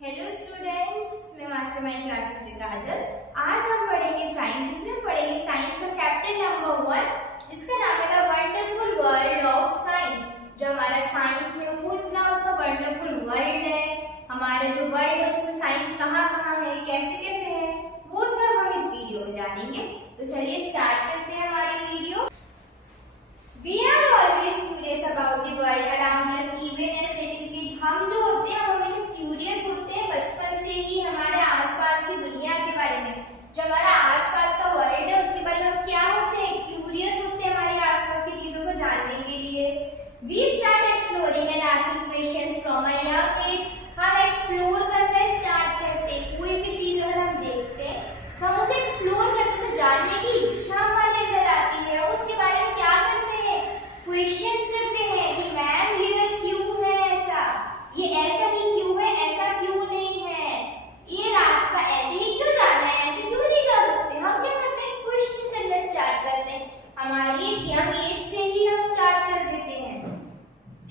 Hello students, मैं mastermind classes से काजल। आज हम पढ़ेंगे साइंस, जिसमें हम पढ़ेंगे साइंस का चैप्टर नंबर 1। इसका नाम है the wonderful world of science. जो हमारा साइंस है वो इतना उसका वंडरफुल वर्ल्ड है। हमारा जो वर्ल्ड है उसमें साइंस कहाँ कहाँ है, कैसे कैसे है, वो सब हम इस वीडियो में जानेंगे। तो चलिए स्टार्ट करते हैं हमारी video. We are always curious about the world around us, even as little kids। हम जो होते हैं हम हमेशा क्यूरियस होते हैं बचपन से ही हमारे आसपास की दुनिया के बारे में। जो हमारा आसपास का वर्ल्ड है उसके बारे में हम क्या होते हैं, क्यूरियस होते हैं हमारे आसपास की चीजों को जानने के लिए। We start exploring and asking questions from a young age। हम एक्सप्लोर करना स्टार्ट करते हैं। कोई भी चीज अगर हम देखते हैं तो हम उसे एक्सप्लोर करते हैं, जानने की इच्छा हमारे अंदर आती है। उसके बारे में क्या करते हैं, क्वेश्चंस करते हैं कि मैम ये क्यों है ऐसा, ये ऐसा ही क्यों है, ऐसा क्यों नहीं है, ये रास्ता ऐसे ही क्यों जाना है, ऐसे क्यों नहीं जा सकते। हम क्या करते हैं, क्वेश्चन करना स्टार्ट करते हैं। हमारी यंग एज से ही हम स्टार्ट कर देते हैं।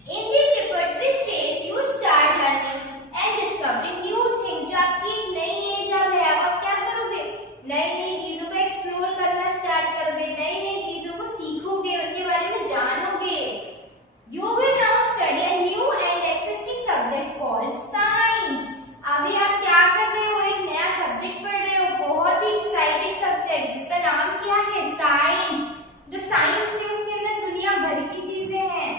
In the preparatory stage you start learning and discovering new thing. जो आपकी एक नई एज है, आप क्या करोगे, नई नई चीजों को एक्सप्लोर करना स्टार्ट करोगे, नई नई चीजों को सीखोगे, उनके बारे में जानोगे। You will now study a new and existing subject called science। अभी आप क्या कर रहे हो, एक नया सब्जेक्ट पढ़ रहे हो, बहुत ही एक्साइटेड सब्जेक्ट जिसका नाम क्या है, साइंस। जो साइंस है उसके अंदर दुनिया भर की चीजें हैं।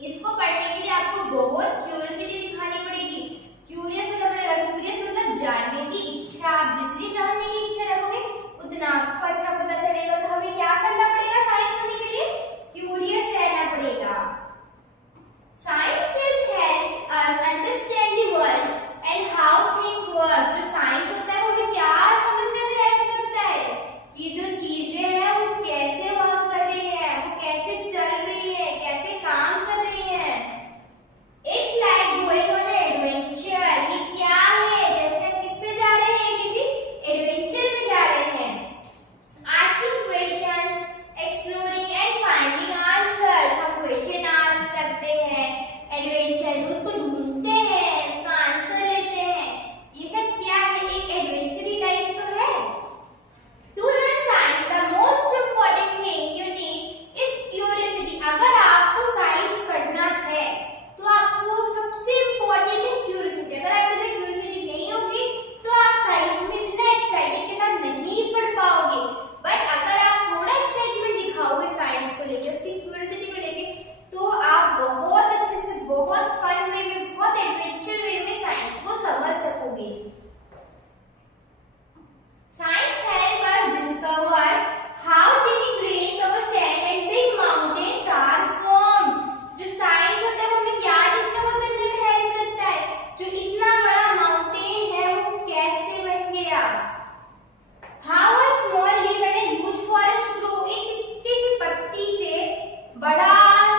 इसको पढ़ने के लिए आपको बहुत क्यूरियोसिटी दिखानी पड़ेगी, क्यूरियस होना पड़ेगा। क्यूरियस मतलब जानने की इच्छा। आप जितनी जानने की इच्छा रखोगे उतना आपको अच्छा पता चलेगा। तो हमें क्या करना पड़ेगा, साइंस पढ़ने के लिए क्यूरियस रहना पड़ेगा। Science helps us understand the world and how things work। जो साइंस होता है वो हमें क्या समझने में हेल्प करता है कि जो चीजें हैं वो कैसे वर्क कर रही है, वो कैसे चल रही है, कैसे काम कर रही है। It's like going on an adventure। ये क्या है, जैसे हम किस पे जा रहे हैं, किसी एडवेंचर पे जा रहे हैं। Asking questions, exploring and finding answers। हम क्वेश्चन आस्क करते हैं, एडवेंचर में उसको ढूंढते हैं, उसका आंसर लेते हैं। ये सब क्या है, एक एडवेंचरी टाइप तो है। To learn science, the most important thing you need is curiosity। अगर आपको साइंस पढ़ना है तो आपको सबसे इम्पोर्टेंट है क्यूरियोसिटी। अगर आपके अंदर क्यूरियोसिटी नहीं होगी तो आप साइंस में इतना एक्साइटेड के साथ नहीं पढ़ पाओगे। बट अगर आप थोड़ा एक्साइटमेंट दिखाओगे साइंस को लेकर, उसकी क्यूरियोसिटी को लेकर, तो आप बहुत अच्छे से, बहुत फन वे में, बहुत एडवेंचर वे में साइंस को समझ सकोगे। Science help us discover how tiny grains of sand and big mountains are formed. जो साइंस होता है वो हमें क्या डिस्कवर करने में हेल्प करता है, जो इतना बड़ा माउंटेन है वो कैसे बन गया। How a small leaf and a huge forest grow। एक इतनी सी पत्ती से बड़ा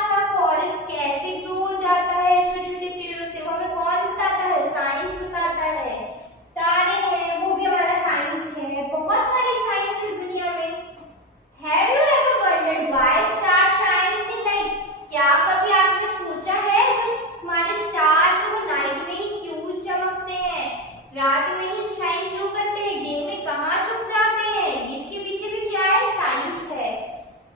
सा फॉरेस्ट कैसे ग्रो हो जाता है छोटे छोटे पेड़ों से, वो हमें कौन बताता है, साइंस बताता है। तारे हैं वो भी हमारा साइंस है। बहुत सारी साइंस इस दुनिया में। Have you ever wondered why stars shine in the night? क्या कभी आपने सोचा है जो हमारे स्टार्स है वो नाइट में ही क्यों चमकते हैं, रात में ही शाइन क्यों करते हैं, डे में कहाँ छुप जाते हैं। इसके पीछे भी क्या है, साइंस है।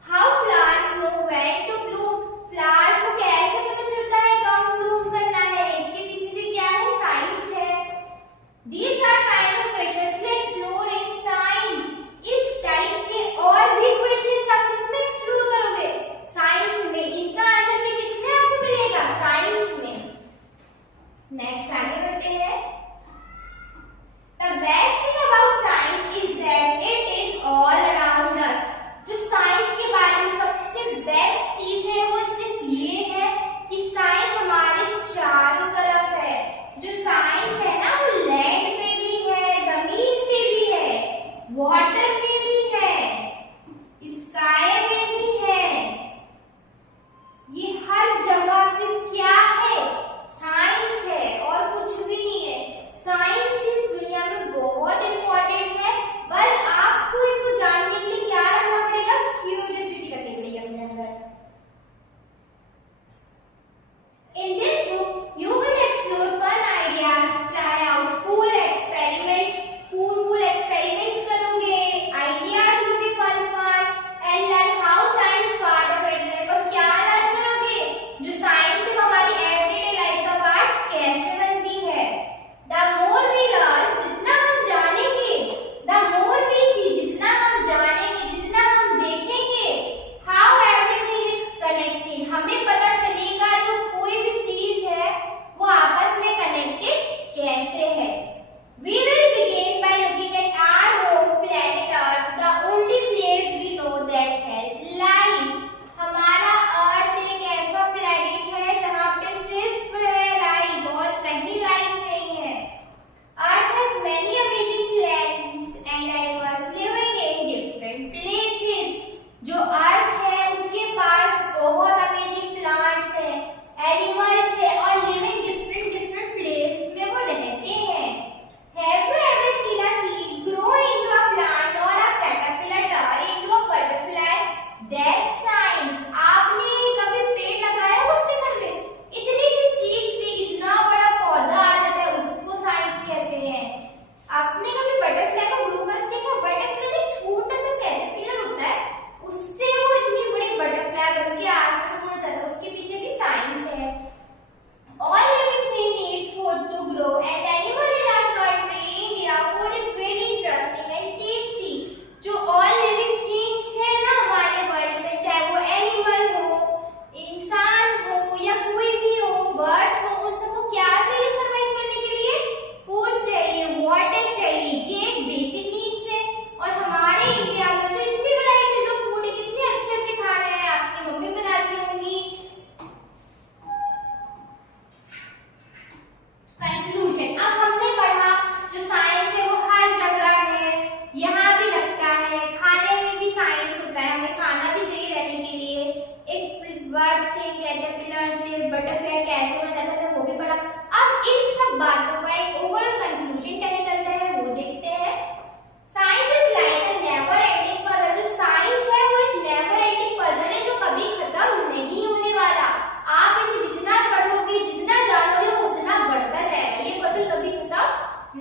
How flowers know when to bloom। Flowers को कैसे पता चलता है कब ब्लूम करना है, इसके पीछे भी क्या है, साइंस है। These are kinds of questions we explore in science। इस टाइप के और भी क्वेश्चंस आप किसमें एक्सप्लोर करोगे, साइंस में। इनका आंसर भी किसमें आपको मिलेगा, साइंस में। नेक्स्ट आगे बढ़ते हैं। The best thing about science is that it is all around us। जो साइंस के बारे में सबसे बेस्ट चीज है वो सिर्फ ये है कि साइंस हमारे चारों तरफ है। जो साइंस है ना वो लैंड पे भी है, जमीन पे भी है, वाटर पे भी है, स्काई में भी है। ये हर जगह सिर्फ क्या है, साइंस है और कुछ भी नहीं है। साइंस इस दुनिया में बहुत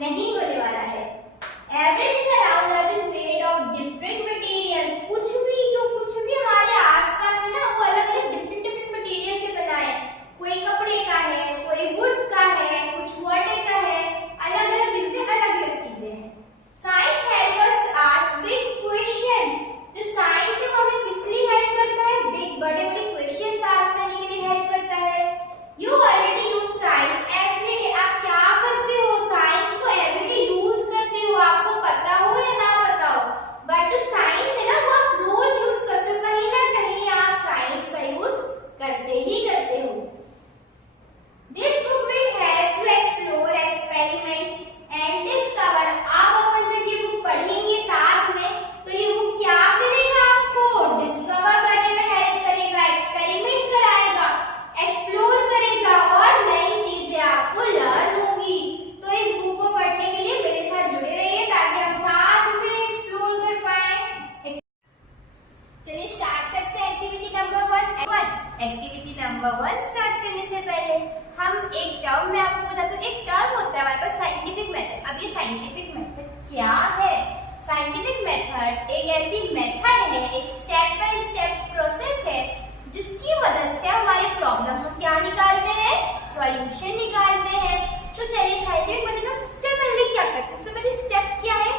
नहीं होने वाला है। Everything around us is made of different material. कुछ भी हमारे आसपास है ना, वो अलग अलग डिफरेंट मटेरियल से बना है। कोई कपड़े का है, कोई वुड का है, कुछ वाटर का है, अलग अलग चीजें हैं। साइंस हेल्प अस आस्क बिग क्वेश्चंस। जो साइंस है वो हमें किस लिए हेल्प करता है? बिग बड़े क्वेश्चंस आस्क करने के लिए हेल्प करता है। You already use science every day. आप क्या करते हो? साइंस को एवरीडे यूज करते हो, आपको पता हो या ना पता हो, बट जो साइंस है ना वो आप रोज यूज करते हो। कहीं ना कहीं आप साइंस का यूज करते ही करते हो। This book will help to explore, experiment and discover. आप अपन जब ये बुक पढ़ेंगे साथ में, तो ये बुक क्या करेगा? आपको डिस्कवर करने में हेल्प करेगा, एक्सपेरिमेंट कराएगा, एक्सप्लोर करेगा और नई चीजें आपको लर्न होंगी। तो इस बुक को पढ़ने के लिए मेरे साथ जुड़े रहिए ताकि हम साथ में एक्सप्लोर कर पाए। चलिए स्टार्ट करते हैं activity number 1। Activity number 1 start करने से पहले हम एक टर्म, मैं आपको बताता हूँ, एक टर्म होता है हमारे पास साइंटिफिक मेथड। अब ये साइंटिफिक मेथड क्या है? साइंटिफिक मेथड एक ऐसी मेथड है, एक स्टेप बाय स्टेप प्रोसेस है जिसकी मदद से हमारे प्रॉब्लम को क्या निकालते हैं? सॉल्यूशन निकालते हैं। तो चलिए साइंटिफिक मेथड में सबसे पहले क्या करते हैं? सबसे पहले स्टेप क्या है?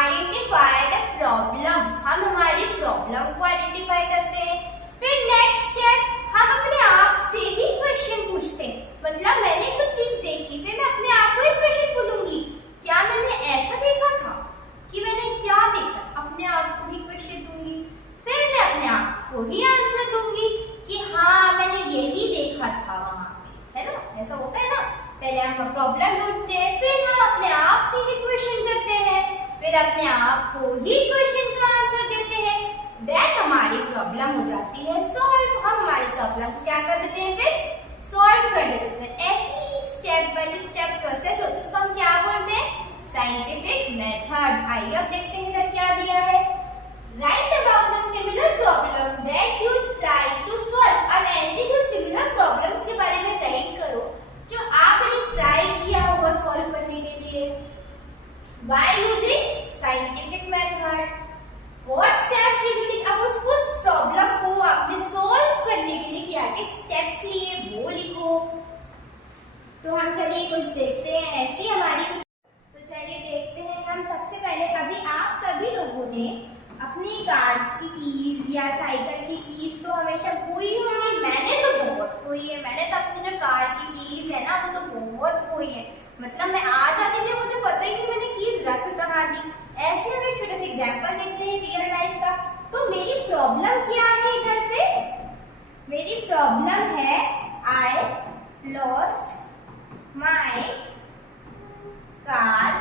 Identify the problem. हम हमारी प्रॉब्लम को आइडेंटिफाई करते हैं। फिर नेक्स्ट स्टेप, हम अपने आप से ही क्वेश्चन पूछते हैं। मतलब मैंने कुछ चीज देखी, फिर मैं अपने आप को एक क्वेश्चन पूछूंगी, क्या मैंने ऐसा देखा था? कि मैंने क्या देखा? अपने आप को ही क्वेश्चन दूंगी। फिर मैं अपने आप को ही आंसर दूंगी कि हाँ मैंने यही देखा था वहां पे, है ना? ऐसा होता है ना। पहले हम प्रॉब्लम ढूंढते हैं, फिर हम अपने आप से ही क्वेश्चन करते हैं, फिर अपने आप को ही क्वेश्चन का आंसर देते हैं। देन हमारी प्रॉब्लम हो जाती है सॉल्व। हम हमारी प्रॉब्लम को क्या कर देते हैं? फिर सॉल्व कर देते हैं। ऐसी स्टेप बाय स्टेप प्रोसेस होती है, उसको हम क्या बोलते हैं? Scientific method. आइए अब देखते हैं इधर क्या दिया है। Write about the similar problem that you try to solve. अब ऐसी कुछ सिमिलर प्रॉब्लम्स के बारे में राइट करो जो आपने ट्राई किया होगा सॉल्व करने के लिए by using scientific method. What steps did you take? अब उस प्रॉब्लम को आपने सॉल्व करने के लिए क्या क्या स्टेप्स लिए वो लिखो। तो हम चलिए कुछ देखते हैं ऐसी हमारी कुछ। तो चलिए देखते हैं हम सबसे पहले। अभी आप सभी लोगों ने अपनी कार्स की कीज या साइकिल की कीज तो हमेशा खोई होंगी। मैंने तो बहुत खोई है। मैंने तो अपनी जो कार की कीज है ना वो तो बहुत खोई है। मतलब मैं आ जाती थी, मुझे पता ही नहीं मैंने कीज रख कहाँ दी। ऐसे हम एक छोटा सा एग्जांपल देखते हैं रियल लाइफ का। तो मेरी प्रॉब्लम क्या है इधर पे? मेरी प्रॉब्लम है I lost my car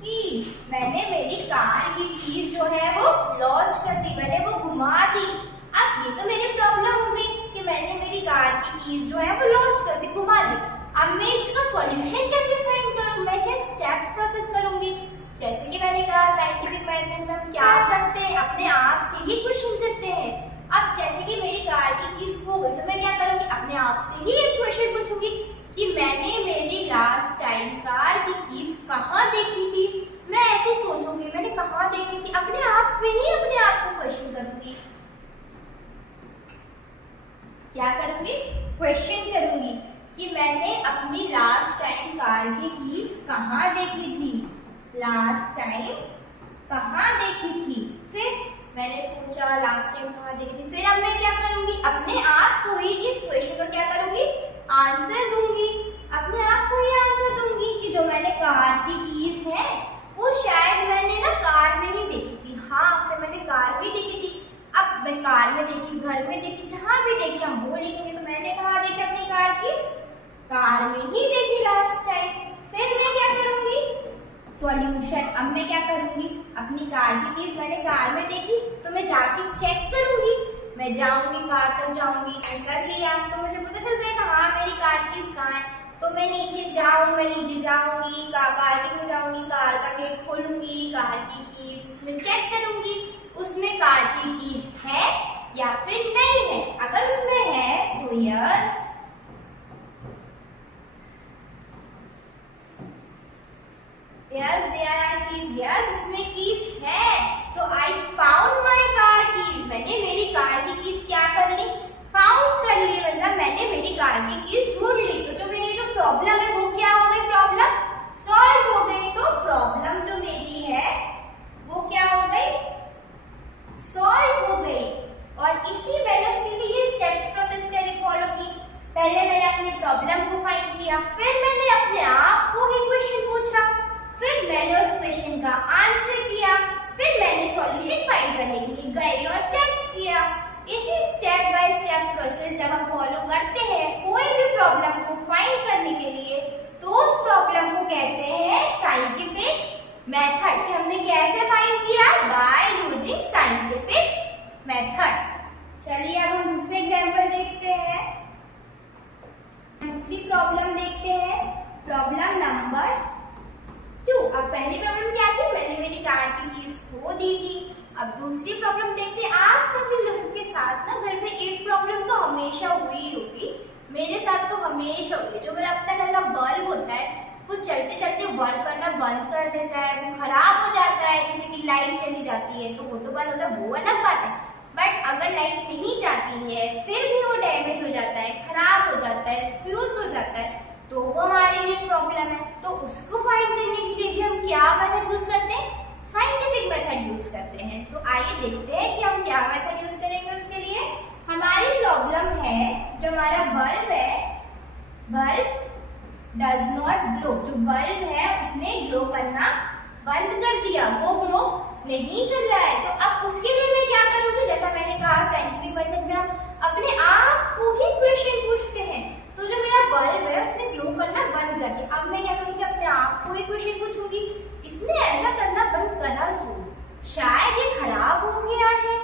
keys. मैंने मेरी कार की कीज जो है वो लॉस्ट कर दी, मैंने वो घुमा दी। अब ये तो मेरी प्रॉब्लम हो गई कि मैंने मेरी कार की कीज जो है वो लॉस्ट कर दी, घुमा दी। अब मैं इसका सॉल्यूशन कैसे फाइंड करूं? मैं क्या स्टेप प्रोसेस करूंगी? जैसे कि मैंने कहा साइंटिफिक मेथड में हम क्या करते हैं? अपने आप से ही क्वेश्चन करते हैं। अब जैसे कि मेरी कार की कीज खो गई तो मैं क्या करूंगी? अपने आप से ही एक क्वेश्चन पूछूंगी कि मैंने मेरी लास्ट टाइम कार की कीज कहाँ देखी थी? मैं ऐसे सोचूंगी मैंने कहाँ देखी थी, अपने आप में ही अपने आप को क्वेश्चन करूंगी। क्या करूंगी? क्वेश्चन करूंगी कि मैंने अपनी लास्ट टाइम कार की कीज कहाँ देखी थी? लास्ट टाइम कहाँ देखी थी? फिर मैंने सोचा लास्ट टाइम कहाँ देखी थी। फिर अब मैं क्या करूंगी? अपने आप को ही इस क्वेश्चन का क्या करूंगी? आंसर दूंगी। अपने आप को ही आंसर दूंगी कि जो मैंने कार की कीज है वो शायद मैंने ना कार में ही देखी थी। हाँ, फिर मैंने कार में देखी थी। अब मैं कार में देखी, घर में देखी, जहां भी देखी हम वो लिखेंगे। तो मैंने कहाँ देखी अपनी कार कीज? कार में ही देखी लास्ट टाइम। फिर मैं क्या करूंगी? सॉल्यूशन। अब मैं क्या करूंगी? अपनी कार की कीज मैंने कार में देखी तो मैं जाके चेक करूंगी। मैं जाऊंगी, कार तक जाऊंगी, एंड कर लिया तो मुझे पता चल जाएगा हाँ मेरी कार कीज कहाँ है। तो मैं नीचे जाऊंगी, पार्किंग में जाऊंगी, कार का गेट खोलूंगी, कार की कीज उसमें चेक करूंगी उसमें कार की कीज है या फिर नहीं है। अगर उसमें है तो यस, कार की कीज ढूंढ ली। तो जो मेरी जो प्रॉब्लम है वो क्या हो गई, प्रॉब्लम सॉल्व हो गई। तो प्रॉब्लम जो मेरी है वो क्या हो गई, सॉल्व हो गई। और इसी मैंने उसके लिए स्टेप्स प्रोसेस फॉलो की। पहले मैंने अपनी प्रॉब्लम को फाइंड किया, फिर मैंने अपने आप को ही क्वेश्चन पूछा, फिर मैंने उस क्वेश्चन का आंसर किया, फिर मैंने सॉल्यूशन फाइंड करने के लिए गई और चेक किया। इसी स्टेप बाय स्टेप प्रोसेस जब हम फॉलो करते हैं कोई भी प्रॉब्लम को फाइंड करने के लिए, तो उस प्रॉब्लम को कहते हैं साइंटिफिक मेथड। कि हमने कैसे फाइंड किया, बाय यूजिंग साइंटिफिक मेथड। चलिए अब हम दूसरे एग्जांपल देखते हैं। दूसरी प्रॉब्लम देखते हैं, प्रॉब्लम नंबर 2। अब पहली प्रॉब्लम क्या थी, मैंने मेरी कार की कीज खो दी थी। अब दूसरी प्रॉब्लम देखते हैं। आप सभी लोगों के साथ ना घर में एक प्रॉब्लम तो हमेशा हुई होगी, मेरे साथ तो हमेशा हुई है। जो मेरा अपना घर का बल्ब होता है वो चलते चलते वर्क करना बंद कर देता है, वो खराब हो जाता है। जैसे कि लाइट चली जाती है तो वो तो बंद होता है, वो अलग बात है। बट अगर लाइट नहीं जाती है फिर भी वो डैमेज हो जाता है, खराब हो जाता है, फ्यूज हो जाता है, तो वो हमारे लिए प्रॉब्लम है। तो उसको फाइंड करने के लिए भी हम क्या मेथड यूज करते हैं, साइंटिफिक मेथड यूज करते हैं। तो आइए देखते हैं कि हम क्या मेथड यूज करेंगे। उसके लिए हमारी प्रॉब्लम है, जो हमारा बल्ब है, बल्ब डज नॉट ग्लो। जो बल्ब है उसने ग्लो करना बंद कर दिया, वो ग्लो नहीं कर रहा है। तो अब उसके लिए मैं क्या करूंगी, जैसा मैंने कहा साइंटिफिक मेथड में हम अपने आप को ही क्वेश्चन पूछते हैं। तो जो मेरा बल्ब है उसने ग्लो करना बंद कर दिया, अब मैं क्या करूंगी, अपने आप को ही क्वेश्चन पूछूंगी, इसने ऐसा करना बंद करा क्यों? शायद ये खराब हो गया है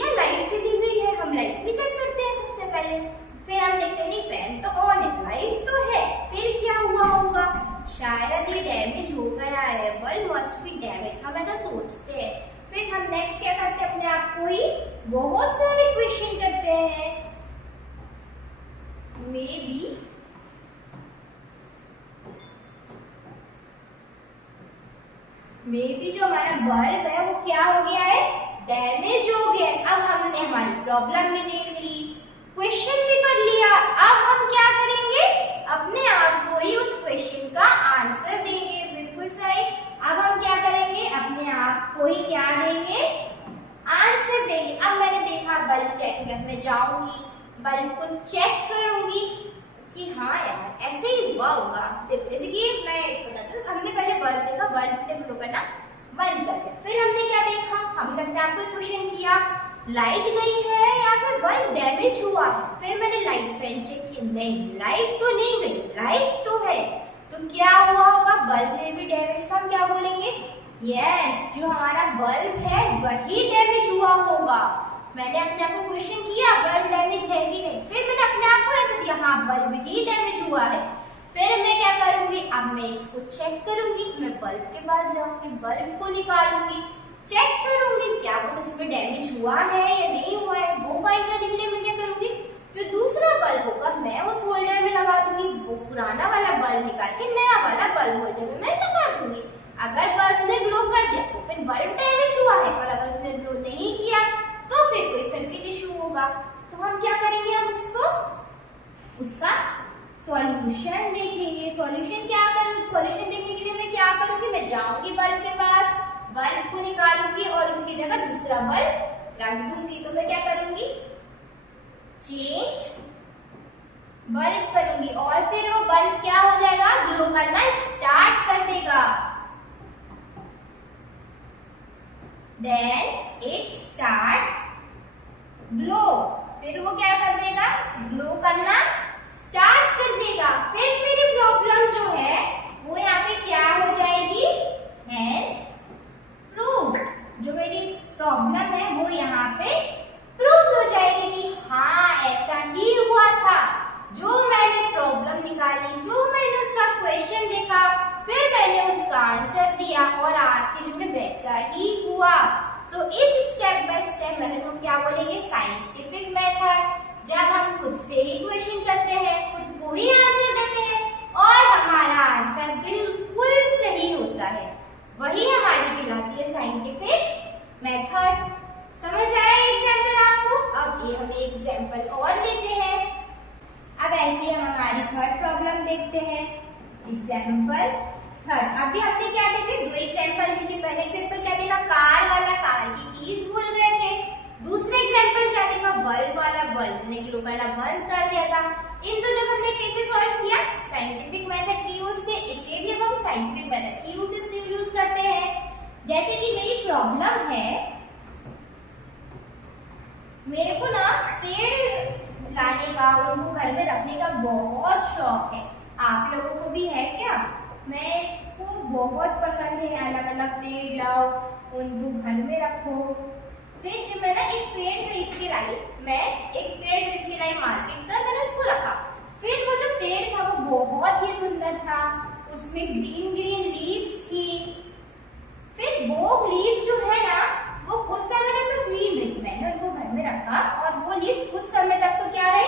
या लाइट चली गई है। हम लाइट भी चेक करते हैं सबसे पहले, फिर हम देखते हैं नहीं फैन तो ऑन है, लाइट तो है, फिर क्या हुआ होगा, शायद ये डैमेज हो गया है, बल्ब मस्ट बी डैमेज, हम ऐसा सोचते हैं। फिर हम नेक्स्ट क्या करते हैं, अपने आप को ही बहुत सारे क्वेश्चन करते हैं। मे बी जो हमारा बल्ब है वो क्या हो गया है, डैमेज हो गया है। अब हमने हमारी प्रॉब्लम भी देख ली, क्वेश्चन भी कर लिया, अब हम क्या करेंगे, अपने आप को ही उस क्वेश्चन का आंसर देंगे। बिल्कुल सही। अब हम क्या करेंगे, अपने आप को ही क्या देंगे, आंसर देंगे। अब मैंने देखा बल्ब चेक किया, मैं जाऊंगी बल्ब को चेक करूंगी कि हाँ यार ऐसे ही हुआ होगा। देखो जैसे कि मैं बताती हूँ, हमने पहले बल्ब देखा, बल्ब ने ग्लो करना बंद कर दिया। फिर हमने क्या देखा, हमने अपने आप को क्वेश्चन किया, लाइट गई है या फिर बल्ब डैमेज हुआ है। फिर मैंने लाइट फैन चेक की, नहीं लाइट तो नहीं गई, लाइट तो है। तो क्या हुआ होगा, बल्ब में भी डैमेज था। हम क्या बोलेंगे, यस जो हमारा बल्ब है वही डैमेज हुआ होगा। मैंने अपने आप को क्वेश्चन किया बल्ब डैमेज है कि नहीं, फिर मैंने अपने आप को ऐसा दिया हाँ बल्ब ही डैमेज हुआ है। फिर मैं क्या करूंगी, अब मैं इसको चेक करूंगी, मैं बल्ब के पास जाऊंगी, बल्ब को निकालूंगी, चेक करूंगी क्या वो सच में डैमेज हुआ है या नहीं हुआ है। वो फाइंड करने के लिए मैं क्या करूंगी, जो दूसरा बल्ब होगा मैं उस होल्डर में लगा दूंगी, वो पुराना वाला बल्ब निकाल के नया वाला बल्ब होल्डर में मैं लगा दूंगी। अगर बल्ब ने ग्लो कर दिया तो फिर बल्ब डैमेज हुआ है, और अगर उसने ग्लो नहीं किया तो फिर कोई सर्किट इशू होगा। तो हम क्या करेंगे, हम उसका सॉल्यूशन देखेंगे। सॉल्यूशन क्या करूँ, सॉल्यूशन देखने के लिए मैं क्या करूंगी, मैं जाऊंगी बल्ब के पास, बल्ब को निकालूंगी और उसकी जगह दूसरा बल्ब रख दूंगी। तो मैं क्या करूंगी, चेंज बल्ब करूंगी और फिर वो बल्ब क्या हो जाएगा, ग्लो करना स्टार्ट कर देगा। Then it start ग्लो, फिर वो क्या कर देगा, ग्लो करना स्टार्ट कर देगा। फिर मेरी प्रॉब्लम जो है वो यहाँ पे क्या हो जाएगी, Hence proved। जो मेरी प्रॉब्लम है वो यहाँ पे प्रूव हो जाएगी कि हाँ ऐसा ही हुआ था। जो मैंने प्रॉब्लम निकाली, जो मैंने उसका क्वेश्चन देखा, फिर मैंने उसका आंसर दिया और आखिर में वैसा ही हुआ। तो इस स्टेप बाय स्टेप मेथड को क्या बोलेंगे, साइंटिफिक मेथड। जब हम खुद से ही क्वेश्चन करते हैं, खुद को ही आंसर देते हैं और हमारा आंसर बिल्कुल सही होता है, वही हमारी कहलाती है साइंटिफिक मेथड। समझ आया एग्जाम्पल आपको? अब ये हम एक एग्जाम्पल और लेते हैं। अब ऐसे हम हमारी थर्ड प्रॉब्लम देखते हैं। Example third. अभी हमने क्या देखे, दो एग्जाम्पल देखे। पहले एग्जाम्पल क्या देखा, कार वाला, कार की कीज भूल गए थे। दूसरा एग्जाम्पल क्या देखा, बल्ब वाला, बल्ब ने ग्लू करना बंद कर दिया था। इन दोनों को हमने कैसे सॉल्व किया, साइंटिफिक मेथड की यूज से। इसे भी हम साइंटिफिक मेथड की यूज करते हैं। जैसे कि मेरी प्रॉब्लम है, मेरे को ना पेड़ लाने का, उनको घर में रखने का बहुत शौक है। आप लोगों को भी है क्या? मैं को बहुत पसंद है, अलग अलग पेड़ लाओ, उनको घर में रखो। फिर जब मैं ना एक पेड़ खरीद के लाई मार्केट से, मैंने उसको रखा। फिर वो जो पेड़ था वो बहुत ही सुंदर था, उसमें ग्रीन ग्रीन लीव्स थी। फिर वो लीव्स जो है ना, वो कुछ समय तक तो ग्रीन रही। मैंने उनको घर में रखा और वो लीव्स कुछ समय तक तो क्या रही,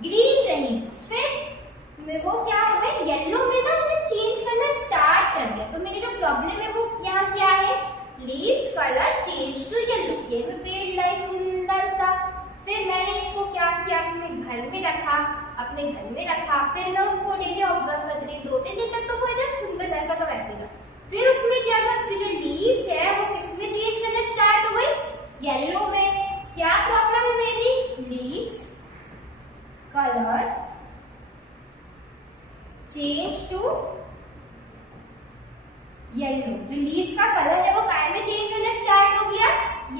ग्रीन रही। फिर वो क्या हुए, येलो में ना उन्हें चेंज करना स्टार्ट कर दिया। तो मेरी जो प्रॉब्लम है वो यहाँ क्या है, leaves colour change to yellow. ये मैं पेड़ लाई सुंदर सा। फिर मैंने इसको क्या किया, अपने घर में रखा। फिर मैं उसको डेली ऑब्जर्व करती रही, 2-3 दिन तक तो वो एकदम सुंदर वैसा का वैसे था। फिर उसमें क्या था, उसकी जो लीव्स है वो किसमें चेंज करना स्टार्ट हो गई, येलो में। क्या प्रॉब्लम है मेरी, leaves colour change to yellow. जो लीव्स का कलर है वो काय में चेंज होना स्टार्ट हो गया,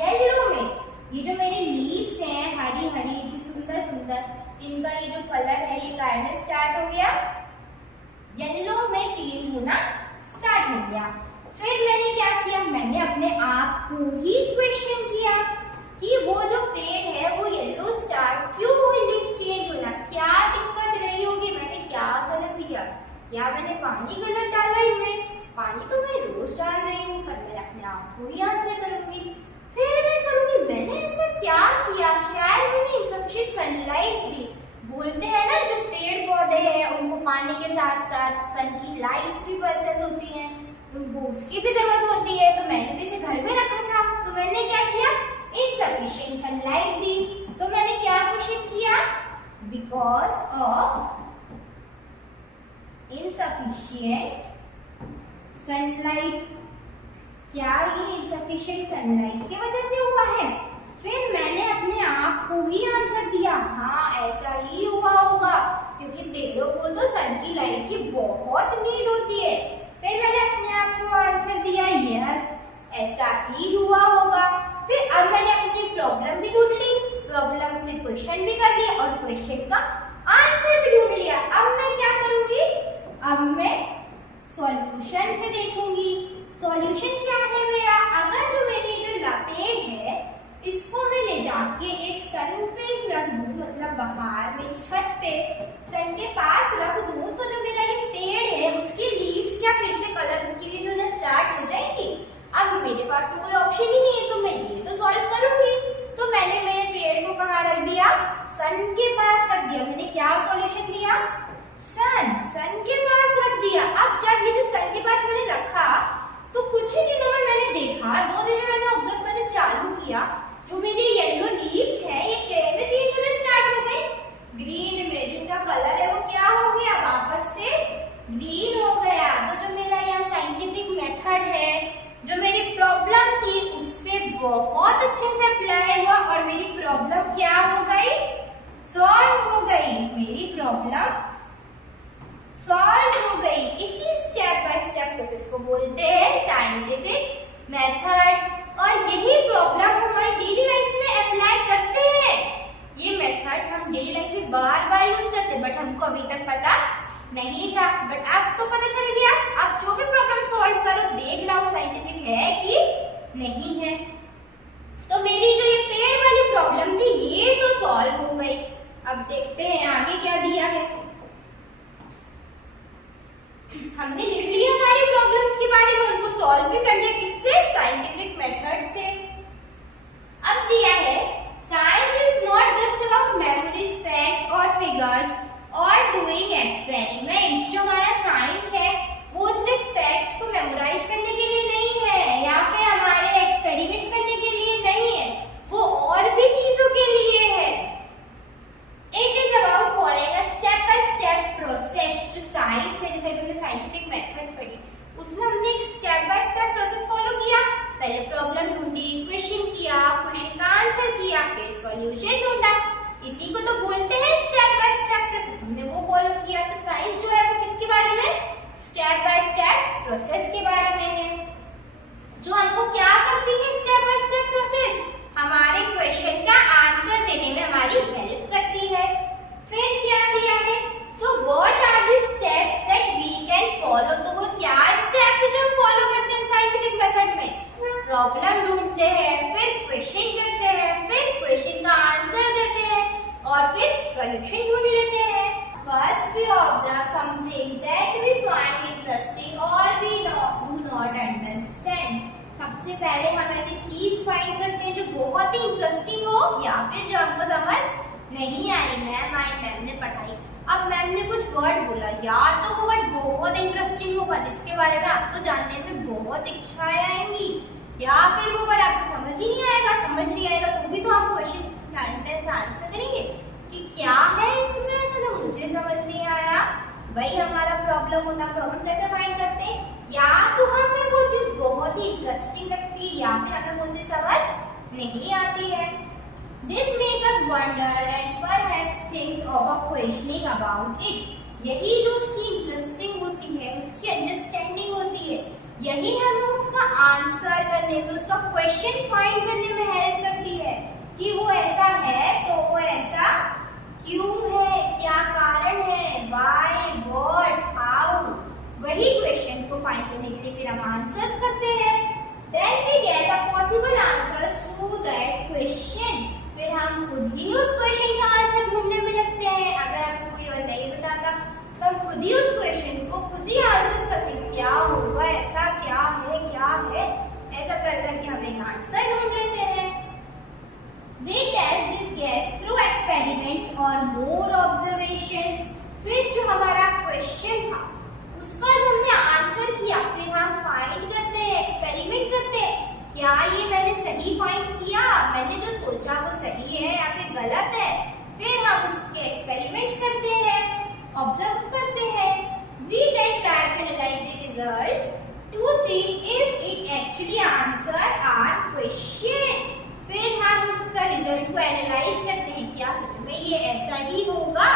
येलो में। ये जो मेरी लीव्स हैं हरी हरी इतनी सुंदर सुंदर, इनका ये जो कलर है ये काय में स्टार्ट हो गया, येलो में चेंज होना स्टार्ट हो गया। फिर मैंने क्या किया, मैंने अपने आप को ही क्वेश्चन किया कि वो जो पेड़ है वो येलो स्टार्ट क्यों हुई, लीफ चेंज होना, क्या दिक्कत रही होगी, मैंने क्या गलत किया, या मैंने पानी गलत डाला इनमें। पानी तो मैं रोज डाल रही हूँ, पर मैं अपने आप को ही आंसर करूंगी। फिर मैं करूंगी मैंने ऐसा क्या किया, शायद मैंने इनसफिशिएंट सनलाइट दी। बोलते हैं ना जो पेड़ पौधे हैं उनको पानी के साथ साथ सन की लाइट्स भी पसंद होती हैं, उनको उसकी भी जरूरत होती है। तो मैंने भी इसे घर में रखा था, तो मैंने क्या किया, इनसफिशिएंट सनलाइट दी। तो मैंने क्या क्वेश्चन किया, बिकॉज ऑफ इनसफिशिएंट सनलाइट, क्या ये इनसफिशिएंट सनलाइट की वजह से हुआ है। फिर मैंने अपने आप को ही आंसर दिया, हाँ ऐसा ही हुआ होगा, क्योंकि पेड़ों को तो सन की लाइट की बहुत नीड होती है। फिर मैंने अपने आप को आंसर दिया, यस ऐसा ही हुआ होगा। फिर अब मैंने अपनी प्रॉब्लम भी ढूंढ ली, प्रॉब्लम से क्वेश्चन भी कर लिया और क्वेश्चन का आंसर भी ढूंढ लिया। अब मैं क्या करूंगी, अब मैं सॉल्यूशन पे देखूंगी। सॉल्यूशन क्या है मेरा, अगर जो मेरी जो पेड़ है इसको मैं ले जाके एक सन पे रख दूं, मतलब बाहर में छत पे सन के पास रख दूं, तो जो मेरा ये पेड़ है उसकी लीव्स क्या फिर से कलर चेंज होना स्टार्ट हो जाएंगी। अब मेरे पास तो कोई ऑप्शन ही नहीं है, तो मैं ये तो सॉल्व करूंगी। तो मैंने मेरे पेड़ को कहाँ रख दिया, सन के पास रख दिया। मैंने क्या सॉल्यूशन लिया, सन के पास रख दिया। अब जब ये जो सन के पास मैंने रखा तो कुछ ही दिनों में मैंने देखा, 2 दिन में मैंने ऑब्जर्व करना चालू किया, जो मेरी येलो लीव्स है ये क्या में चेंज होने स्टार्ट हो गई, ग्रीन में। जिनका कलर है वो क्या हो गया, वापस से ग्रीन हो गया। तो जो मेरा यहाँ साइंटिफिक मेथड है, जो मेरी प्रॉब्लम थी उस पे बहुत अच्छे से अप्लाई हुआ और मेरी प्रॉब्लम क्या हो गई, सॉल्व हो गई। मेरी प्रॉब्लम सॉल्व हो गई। इसी स्टेप बाय स्टेप प्रोसेस को बोलते हैं साइंटिफिक मेथड। और यही प्रॉब्लम हमारे डेली लाइफ में अप्लाई करते हैं। ये मेथड हम डेली लाइफ में बार बार यूज करते हैं, बट हमको अभी तक पता नहीं था, बट अब तो पता चल गया। अब जो भी प्रॉब्लम सॉल्व करो देख लो साइंटिफिक है कि नहीं है। तो मेरी जो ये पेड़ वाली प्रॉब्लम थी ये तो सॉल्व हो गई। अब देखते हैं आगे क्या दिया है। हमने लिख लिया हमारी प्रॉब्लम्स के बारे में, उनको सॉल्व भी कर लिया, किससे, साइंटिफिक मेथड से। अब दिया है science is not just about memories, fact और फिगर्स और डूइंग एक्सपेरिमेंट्स। जो हमारा साइंस है वो सिर्फ फैक्ट्स को मेमोराइज करने के लिए नहीं है या फिर हमारे एक्सपेरिमेंट्स करने के लिए नहीं है, वो और भी चीजों के लिए है। It is about following a process के बारे में है, जो हमको क्या करती है स्टेप बाय स्टेप प्रोसेस, हमारे क्वेश्चन का आंसर देने में हमारी हेल्प करती है। फिर क्या दिया है, so what are the steps that we can follow, तो वो क्या स्टेप्स है जो हम फॉलो करते हैं साइंटिफिक मेथड में, प्रॉब्लम ढूंढते हैं, फिर क्वेश्चन करते हैं, फिर क्वेश्चन का आंसर देते हैं और फिर सॉल्यूशन ढूंढ लेते हैं। First we observe something that we find interesting और वी डू नॉट अंडरस्टैंड। सबसे पहले हम ऐसी चीज फाइंड करते हैं जो बहुत ही इंटरेस्टिंग हो या फिर जो हमको समझ नहीं आई। मैम ने पढ़ाई, अब मैम ने कुछ वर्ड बोला, या तो वो वर्ड बहुत इंटरेस्टिंग होगा जिसके बारे में आपको जानने में बहुत इच्छाएं आएंगी, या फिर वो वर्ड आपको समझ ही नहीं आएगा। समझ नहीं आएगा तो भी तो आप क्वेश्चन सेंटेंस आंसर करेंगे कि क्या है इसमें ऐसा जो मुझे समझ नहीं आया। वही हमारा प्रॉब्लम होता है। प्रॉब्लम कैसे फाइंड करते हैं, या तो हमें वो चीज बहुत ही इंटरेस्टिंग लगती है या फिर हमें वो चीज समझ नहीं आती है। This makes us wonder and perhaps think of a questioning about it. यही जो उसकी इंटरेस्टिंग होती है, उसकी अंडरस्टैंडिंग होती है, यही हमें उसका आंसर करने में, उसका क्वेश्चन फाइंड करने में हेल्प करती है कि वो ऐसा है तो वो ऐसा क्यों है, क्या कारण है, why, what, how। वही क्वेश्चन को फाइंड करने के लिए फिर हम आंसर्स करते हैं। Then we get a possible answers to that question। फिर हम खुद ही उस क्वेश्चन का आंसर ढूंढने में लगते हैं। अगर हमें कोई और नहीं बताता तो हम खुद ही उस क्वेश्चन को खुद ही आंसर करते हैं, क्या होगा, ऐसा क्या है, ऐसा कर करके हम एक आंसर ढूंढ लेते हैं। We test this guess through experiments or more observations। फिर जो हमारा क्वेश्चन था उसका जो हमने आंसर किया, फिर हम फाइंड करते हैं, एक्सपेरिमेंट करते हैं, क्या ये मैंने सही फाइंड किया, मैंने जो सोचा वो सही है या फिर गलत है। फिर हम उसके एक्सपेरिमेंट्स करते हैं, ऑब्जर्व करते हैं। We then try to analyze the result to see if it actually answer our question। फिर हम उसका रिजल्ट को एनालाइज करते हैं, क्या सच में ये ऐसा ही होगा,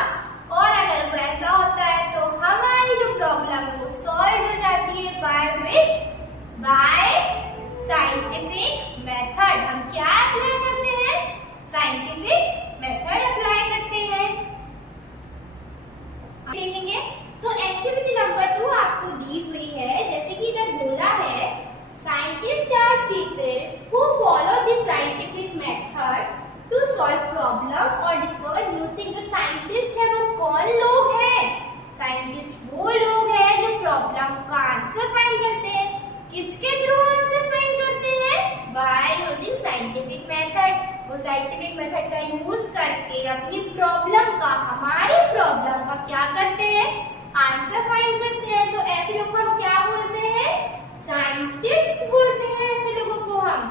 और अगर वो ऐसा होता है तो हमारी जो प्रॉब्लम है वो सॉल्व हो जाती है बाय साइंटिफिक मेथड। हम क्या अप्लाई करते हैं, साइंटिफिक मेथड अप्लाई करते हैं। देखेंगे तो एक्टिविटी नंबर 2 आपको दी हुई है, जैसे कि इधर बोला है scientists are people who follow the scientific method to solve problem और डिस्कवर न्यू थिंग। जो साइंटिस्ट है वो कौन लोग हैं, साइंटिस्ट वो लोग हैं जो प्रॉब्लम का आंसर फाइंड करते हैं। किसके थ्रू आंसर फाइंड करते हैं, बाय यूजिंग साइंटिफिक मेथड। वो साइंटिफिक मेथड का यूज करके अपनी प्रॉब्लम का, हमारी प्रॉब्लम का क्या करते हैं, आंसर फाइंड करते हैं। तो ऐसे लोगों को हम क्या बोलते हैं, साइंटिस्ट बोलते हैं ऐसे लोगों को हम।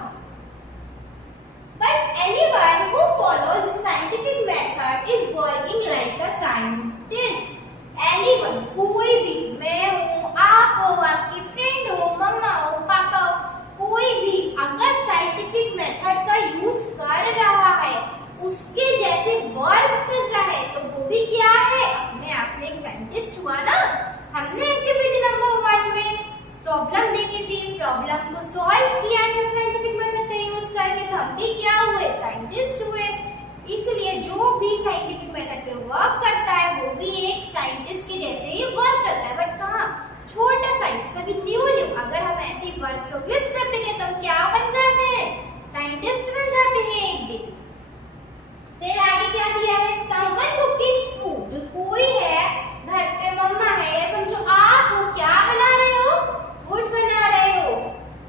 But anyone who follows the scientific method is working like a scientist। Anyone, कोई भी, मैं हूँ, आप हो, आपकी फ्रेंड हो, मम्मा हो, पापा हो, कोई भी अगर साइंटिफिक मेथड का यूज कर रहा है, उसके जैसे वर्क कर रहा है, तो वो भी क्या है, अपने आप में एक साइंटिस्ट हुआ ना। हमने एक्टिविटी नंबर 1 में प्रॉब्लम देखी थी, प्रॉब्लम को सॉल्व किया था साइंटिफिक मेथड का यूज करके, तो हम भी क्या हुए, साइंटिस्ट हुए। इसलिए जो भी साइंटिफिक मेथड पे वर्क करता है वो भी एक साइंटिस्ट के जैसे ही वर्क करता है, बट कहाँ, छोटा साइंटिस्ट, अभी न्यू। अगर हम ऐसे वर्क प्रोग्रेस करते हैं तो हम क्या बन जाते हैं, साइंटिस्ट बन जाते हैं एक दिन। फिर आगे क्या दिया है, समवन कुकिंग फूड। जो कोई है घर पे, मम्मा है, या समझो आप हो, क्या बना रहे हो, फूड बना रहे हो।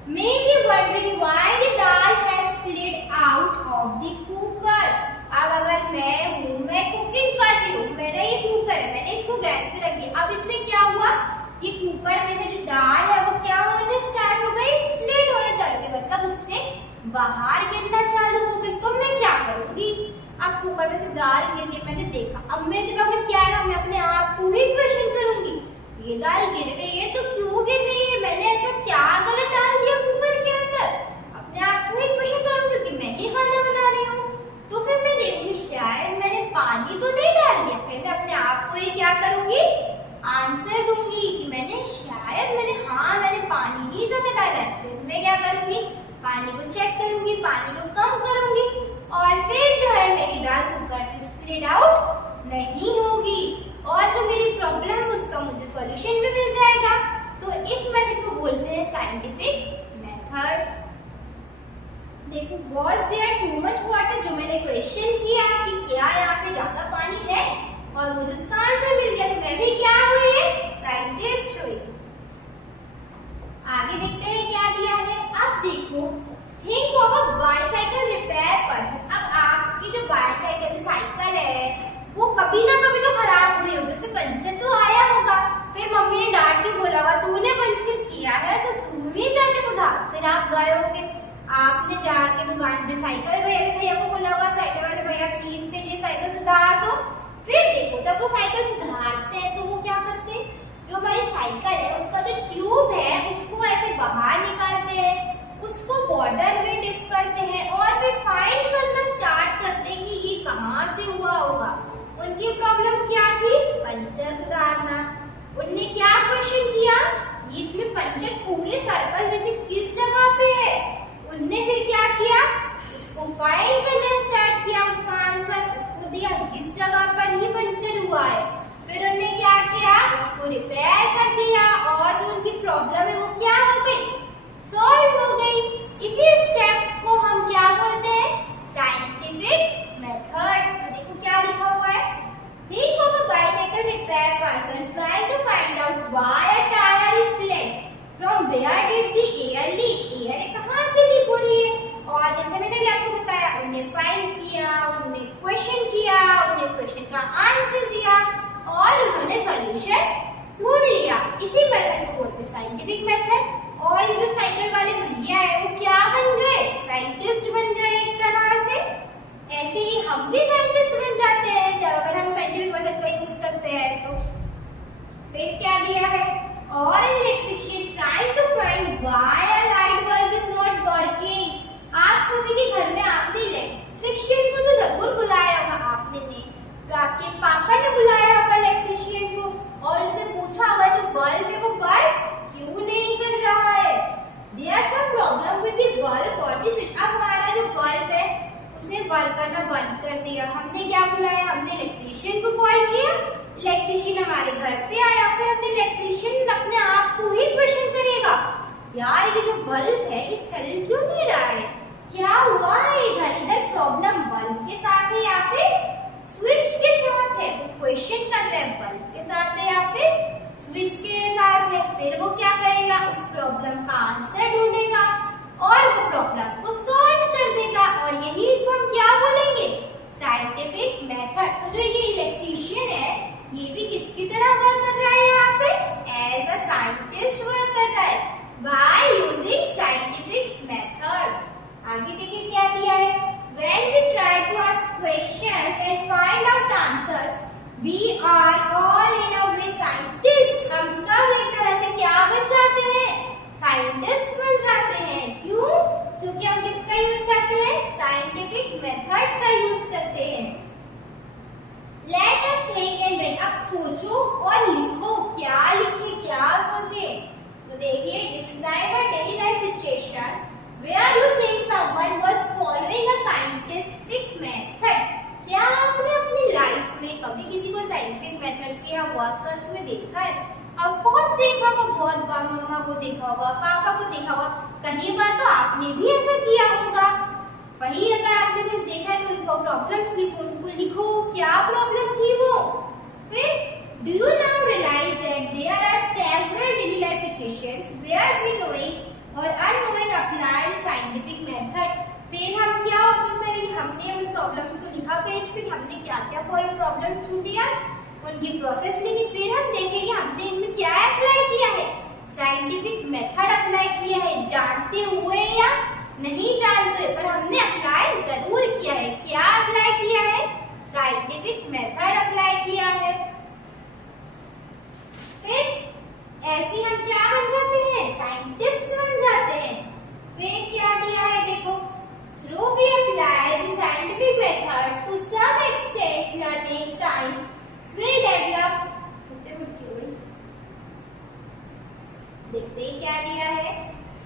May be wondering why the dal has slid out of the cooker. अब अगर मैं हूँ, मैं कुकिंग कर रही हूँ, मेरा ये कुकर है, मैंने इसको गैस पे रख दिया। अब इससे क्या हुआ, ये कुकर में से जो दाल है वो क्या होने स्टार्ट हो गई, स्प्लिट होने चालू हो गई, मतलब उससे बाहर गिरना चालू हो गई। तो मैं क्या करूंगी, अब कुकर में से दाल गिर गई, मैंने देखा, अब मेरे दिमाग में क्या है, मैं अपने आप को ही क्वेश्चन करूंगी, ये दाल गिर रही है तो क्यों गिर रही है, मैंने ऐसा क्या गलत डाल दिया कुकर के अंदर। अपने आप को ही क्वेश्चन करूंगी कि मैं ही खाना बना रही हूँ। तो फिर मैं देखूंगी शायद मैंने पानी तो नहीं डाल दिया, फिर मैं अपने आप को ही क्या करूंगी, आंसर दूंगी कि मैंने प्रेशर कुकर से स्प्लिट आउट नहीं होगी और जो मेरी प्रॉब्लम है उसका मुझे सॉल्यूशन भी मिल जाएगा। तो इस मेथड को बोलते हैं साइंटिफिक मेथड। देखो, was there too much water, जो मैंने क्वेश्चन किया कि क्या यहाँ पे ज्यादा पानी है और मुझे उसका आंसर मिल गया, तो मैं भी क्या हुई, साइंटिस्ट हुई। आगे देखते हैं क्या दिया है। अब देखो, think of a bicycle repair person. अब आपकी जो बाइसाइकिल साइकिल है वो कभी ना कभी तो खराब हुई होगी, उसमें पंचर तो आया होगा। फिर मम्मी ने डांट के बोला होगा तूने पंचर किया है तो तू ही जाके सुधार। फिर आप गए होगे, आपने जाके दुकान पे साइकिल भैया को बोला होगा, साइकिल वाले भैया प्लीज मेरी साइकिल सुधार दो। फिर देखो, जब वो साइकिल सुधारते हैं तो वो क्या करते हैं, जो हमारी साइकिल है उसका जो ट्यूब है उसको ऐसे बाहर निकालते हैं, उसको बॉर्डर में डिप करते हैं और फिर फाइंड करना स्टार्ट करते हैं कि ये कहाँ से हुआ होगा। उनकी प्रॉब्लम क्या थी, पंचर सुधारना। उनने क्या क्वेश्चन किया, इसमें पंचर पूरे सर्कल में से किस जगह पे है। उनने फिर क्या किया, उसको फाइंड करना स्टार्ट किया, उसका आंसर उसको दिया किस जगह पर ही पंचर हुआ है। फिर उन्होंने क्या किया, उसको रिपेयर कर दिया और जो उनकी प्रॉब्लम है वो क्या हो गई, सॉल्व हो गई। इसी स्टेप को हम क्या बोलते हैं, साइंटिफिक मेथड। तो देखो क्या लिखा हुआ है, think of a bicycle repair person trying to find out why a tyre is flat, from where did the air leak. Air कहाँ से लीक हो रही है, और जैसे मैंने भी आपको बताया, उन्होंने फाइंड किया, उन्होंने क्वेश्चन किया, उन्होंने क्वेश्चन का आंसर दिया और उन्होंने सॉल्यूशन ढूंढ लिया। इसी मेथड को बोलते हैं साइंटिफिक मेथड। और ये जो साइकिल वाले भैया है वो क्या बन गए, साइंटिस्ट बन गए एक तरह से। ऐसे ही हम भी साइंटिस्ट बन जाते हैं जब अगर हम साइंटिफिक मेथड का यूज करते हैं तो। फिर क्या दिया है, और electrician trying to find why a light bulb is not working. आप सभी के घर में आपने इलेक्ट्रिशियन को तो जरूर बुलाया होगा, आपने नहीं तो आपके पापा ने बुलाया होगा इलेक्ट्रिशियन को और उनसे पूछा होगा जो बल्ब है वो वर्क क्यों नहीं कर रहा है। There are some problem with the bulb और द स्विच। अब हमारा जो बल्ब है उसने वर्क करना बंद कर दिया, हमने क्या बुलाया, हमने इलेक्ट्रिशियन को कॉल किया, इलेक्ट्रिशियन हमारे घर पे आया। फिर हमने इलेक्ट्रिशियन अपने आप को ही क्वेश्चन करेगा, यार ये जो बल्ब है ये चल क्यों नहीं रहा है, क्या हुआ है इधर, इधर प्रॉब्लम बल्ब के साथ है या फिर स्विच के साथ है। वो क्वेश्चन कर रहे हैं बल्ब के साथ है या फिर स्विच के साथ है। फिर वो क्या करेगा, उस प्रॉब्लम का आंसर ढूंढेगा और वो प्रॉब्लम को सॉल्व कर देगा। और यही को हम क्या बोलेंगे, साइंटिफिक मेथड। तो जो ये इलेक्ट्रिशियन है ये भी किसकी तरह वर्क कर रहा है, यहाँ पे एज अ साइंटिस्ट वर्क कर रहा है बाय यूजिंग साइंटिफिक मेथड। आगे देखिए क्या दिया है, when we try to ask questions and find out answers we are all in a way scientist। हम सब एक तरह से क्या बन जाते हैं, साइंटिस्ट बन जाते हैं। क्यों, क्योंकि हम किसका यूज करते हैं, साइंटिफिक मेथड का यूज करते हैं। Let us think and read। अब सोचो और लिखो, क्या लिखे क्या सोचे। तो देखिए, describe a daily life situation where you think someone was following a scientific method। क्या आपने अपनी लाइफ में कभी किसी को साइंटिफिक मेथड के वर्क करते हुए देखा है? ऑफ कोर्स देखा होगा, बहुत बार मम्मा को देखा होगा, पापा को देखा होगा, कहीं बार तो आपने भी ऐसा किया होगा। वही अगर आपने कुछ देखा है तो उनको प्रॉब्लम्स लिखो, उनको लिखो क्या प्रॉब्लम थी वो। फिर do you now realize that there are several daily life situations where we knowing or unknowing apply the scientific method। फिर हम क्या ऑब्जर्व करेंगे, हमने उन प्रॉब्लम्स को लिखा पेज पे, हमने क्या क्या प्रॉब्लम्स ढूंढी आज, उनकी प्रोसेस लिखी। फिर हम देखेंगे हमने इनमें क्या अप्लाई किया है, साइंटिफिक मेथड अप्लाई किया है, जानते हुए या नहीं जानते पर हमने अप्लाई जरूर किया है। क्या अप्लाई किया है, साइंटिफिक मेथड अप्लाई किया है। फिर ऐसे हम क्या बन जाते हैं, साइंटिस्ट बन जाते हैं। फिर क्या दिया है देखो, through we apply the scientific method to some extent learning science will develop। देखते हैं क्या दिया है,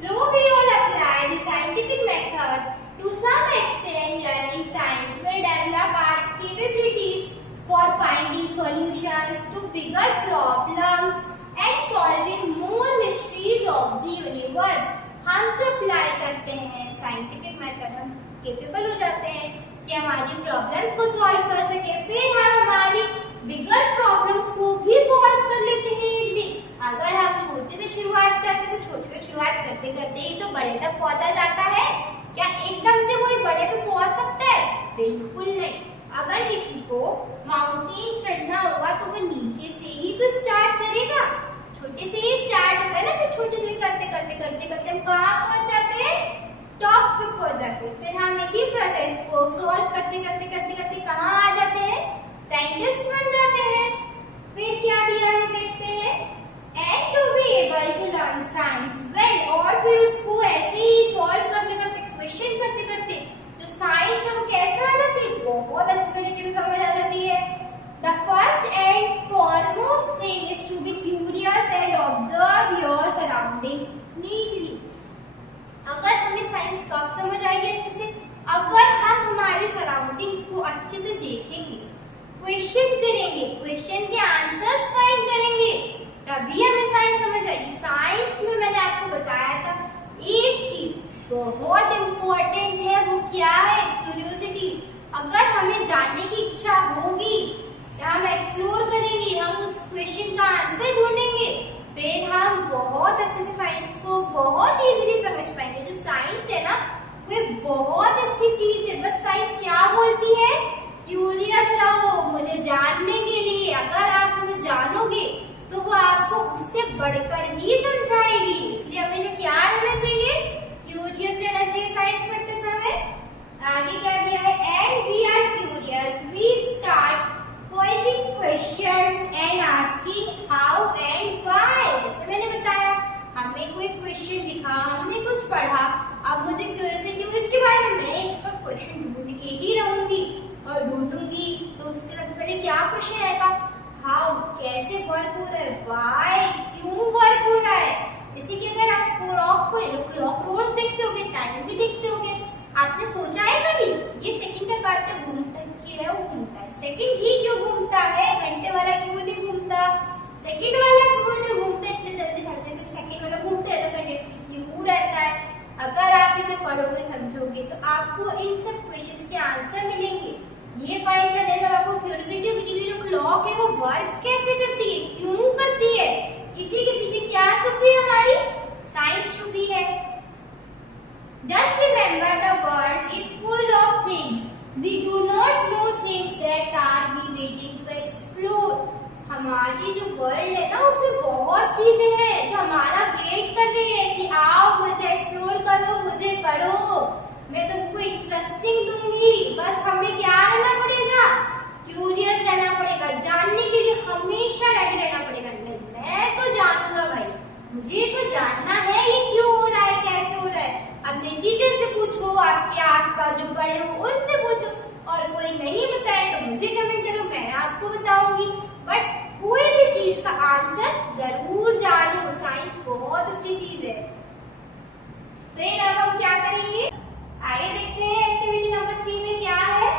through we all apply the scientific method to some extent learning science will develop our capabilities for finding solutions to bigger problems and solving more mysteries of the universe. हम जो apply करते हैं scientific method, हम capable हो जाते हैं कि हमारी प्रॉब्लम्स को सॉल्व कर सके, फिर हम हमारी बिगर प्रॉब्लम्स को भी सॉल्व कर लेते हैं एक दिन। अगर हम छोटे से शुरुआत करते हैं तो छोटे से शुरुआत करते करते ही तो बड़े तक पहुंचा जाता है। क्या एकदम से कोई बड़े पे पहुंच सकता है? बिल्कुल नहीं। अगर किसी को माउंटेन चढ़ना होगा तो वो नीचे से ही तो स्टार्ट करेगा, छोटे से ही स्टार्ट होता है ना, फिर छोटे से करते करते करते करते हम कहाँ पहुंच जाते हैं? टॉप पे पहुंच जाते हैं। फिर हम इसी प्रोसेस को सॉल्व करते करते करते करते कहाँ आ जाते हैं? साइंटिस्ट बन जाते हैं। फिर क्या दिया है देखते हैं, and to be able to learn science well, और फिर उसको ऐसे ही सॉल्व करते करते क्वेश्चन करते करते जो साइंस है वो कैसे आ जाती है? बहुत अच्छी तरीके से समझ आ जाती है। The first and foremost thing is to be curious and observe your surrounding neatly. अगर हमें साइंस कब समझ आएगी अच्छे से? अगर हम हमारे सराउंडिंग्स को अच्छे से देखेंगे, क्वेश्चन करेंगे, क्वेश्चन के आंसर्स फाइंड करेंगे, तभी हमें साइंस समझ आएगी। साइंस में मैंने आपको बताया था एक चीज बहुत इम्पोर्टेंट है, वो क्या है? क्यूरियोसिटी। अगर हमें जानने की इच्छा होगी, हम एक्सप्लोर करेंगे, हम उस क्वेश्चन का आंसर ढूंढेंगे, फिर हम बहुत अच्छे से साइंस को बहुत इजीली समझ पाएंगे। जो साइंस है ना, वो बहुत अच्छी चीज है। बस साइंस क्या बोलती है? क्यूरियस रहो मुझे जानने के लिए। अगर आप उसे जानोगे तो वो आपको उससे बढ़कर ही समझाएगी। इसलिए हमेशा क्या रहना चाहिए? क्यूरियस रहना चाहिए साइंस पढ़ते समय। आगे क्या दिया है? And we are curious, we start posing questions and asking how and why। जैसे मैंने बताया, हमें कोई क्वेश्चन दिखा, हमने कुछ पढ़ा, अब मुझे क्यूरियोसिटी हुई इसके बारे में, मैं इसका क्वेश्चन ढूंढ के ही रहूंगी और ढूंढूंगी। तो उसके सबसे पहले क्या क्वेश्चन आएगा? हाउ, कैसे वर्क हो रहा है? व्हाई, क्यों वर्क हो रहा है? जैसे कि अगर आप क्लॉक रोज देखते होगे, टाइम भी देखते होगे, आपने सोचा है कभी ये सेकंड का काटता घूमता है, वो घूमता है, सेकंड ही क्यों घूमता है? घंटे वाला क्यों नहीं घूमता? सेकंड वाला क्यों नहीं घूमता इतने जल्दी? जैसे सेकंड वाला घूमते रहता है, कंटिन्यूअसली क्यों रहता है? अगर आप इसे पढ़ोगे, समझोगे, तो आपको इन सब क्वेश्चंस के आंसर मिलेंगे। ये फाइंड करने में आपको क्यूरियोसिटी होगी कि जो क्लॉक है वो वर्क कैसे करती है, क्यों करती है, इसी के पीछे क्या छुपी है? हमारी साइंस छुपी है। Just remember the world is full of things. We do not know things that are we waiting to explore. हमारी जो वर्ल्ड है ना, उसमें बहुत चीजें हैं जो हमारा वेट कर रही है कि आओ मुझे एक्सप्लोर करो, मुझे पढ़ो, मैं तुमको इंटरेस्टिंग दूंगी। बस हमें क्या रहना पड़ेगा? क्यूरियस रहना पड़ेगा, जानने के लिए हमेशा रेडी रहना पड़ेगा। नहीं, मैं तो जानूंगा भाई, मुझे तो जानना है ये क्यों हो रहा है, कैसे हो रहा है। अपने टीचर से पूछो, आपके आसपास जो बड़े हो उनसे पूछो, और कोई नहीं बताए तो मुझे कमेंट करो, मैं आपको बताऊंगी। बट कोई भी चीज का आंसर जरूर जानो। साइंस बहुत अच्छी चीज है। फिर अब हम क्या करेंगे? आगे देखते हैं एक्टिविटी नंबर 3 में क्या है।